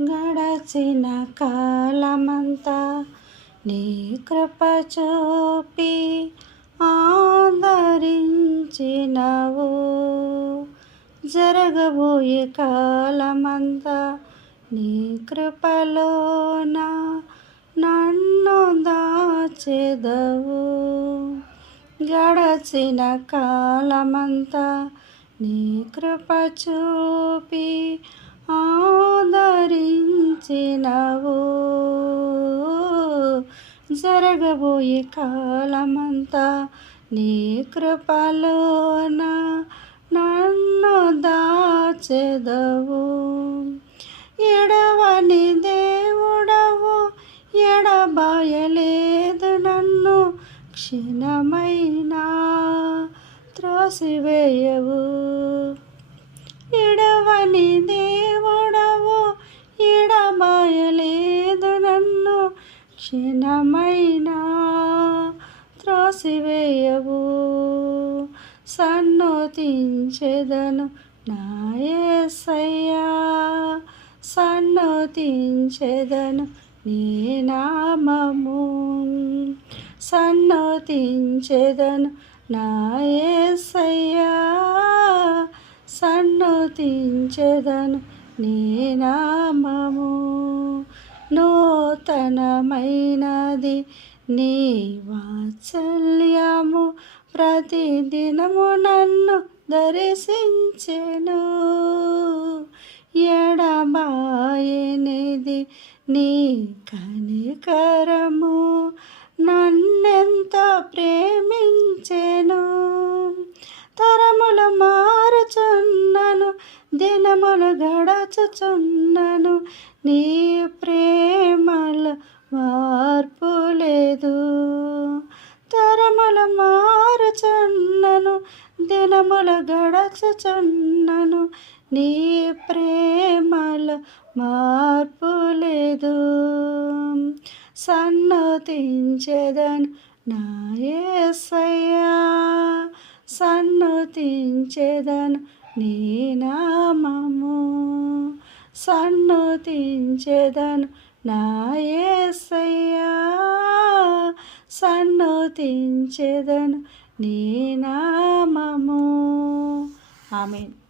గడచిన కాలమంతా నీ కృప చూపి ఆదరించినవు. జరగబోయే కాలమంతా నీ కృపలోన నన్ను దాచెదవు. గడచిన కాలమంతా నీ కృప చూపి ఆదరించినవు. జరగబోయే కాలమంతా నీ కృపలోన నన్ను దాచెదవు. ఎడవని దేవుడవు, ఎడబాయలేదు నన్ను క్షణమైనా త్రోసివేయవు. ఎడవని దేవుడవు, ఎడబాయలేదు నన్ను క్షణమైనా త్రోసివేయవు. సన్నుతించెదను నా యేసయ్యా, సన్నుతించెదను నీ నామము. సన్నుతించెదను నా యేసయ్యా, సన్నుతించెదను నీ నామము. నూతనమైనది నీ వాత్సల్యము, ప్రతిదినము నన్ను దర్శించెను. ఎడబాయనిది నీ కనికరము, నన్నెంతో ప్రేమించెను. తరములు మారుచున్నను, దినములు గడచుచున్నను, నీ ప్రేమలో మార్పు లేదు. తరములు మారుచున్నను, దినములు గడచుచున్నను, నీ ప్రేమలో మార్పు లేదు. సన్నుతించెదను నా యేసయ్యా, సన్నుతించెదను నీ నామము. సన్నుతించెదను నా యేసయ్యా, సన్నుతించెదను నీ నామము. ఆమేన్.